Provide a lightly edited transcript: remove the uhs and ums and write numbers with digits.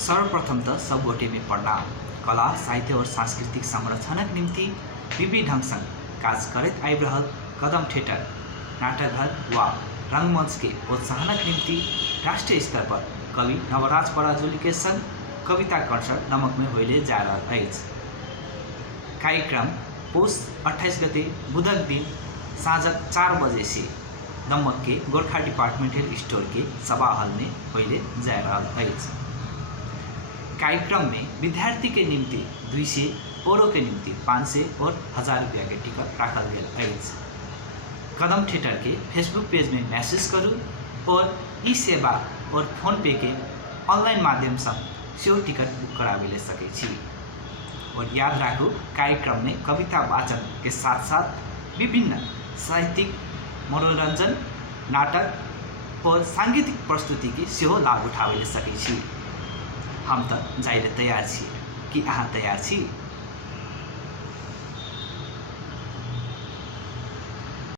सर्वप्रथम त सबगोटे में प्रणाम। कला साहित्य और सांस्कृतिक संरक्षणक निम्ति विविध ढंगसँग काज करत आबि रहल कदम थिएटर नाटकघर वा रंगमंच के प्रोत्साहनक निम्ति राष्ट्रीय स्तर पर कवि नवराज पराजुली के संग कविता कंसर्ट नमक में होइले जा रहल अछि। कार्यक्रम पौष 28 गते बुधक दिन साँझ 4 बजे से नमक के गोरखा डिपार्टमेंटल स्टोर के सभा हॉल में होइले जा रहल अछि। कार्यक्रम में विद्यार्थी के निम्ति 200, पौरों के निम्ति 500 और 1000 रुपया के टिकट रखल गेल अछि। कदम थिएटर के फेसबुक पेज में मैसेज करू और ई सेवा और फोन पे के ऑनलाइन माध्यम से सेहो टिकट बुक करावे ले सकै छी। और याद राखू, कार्यक्रम में कविता वाचन के साथ साथ विभिन्न साहित्यिक, मनोरंजन, नाटक और सांगीतिक प्रस्तुति की सेहो लाभ उठावे ले सकै छी। हम तो जाइले तैयार छी, कि अहाँ तैयार छी?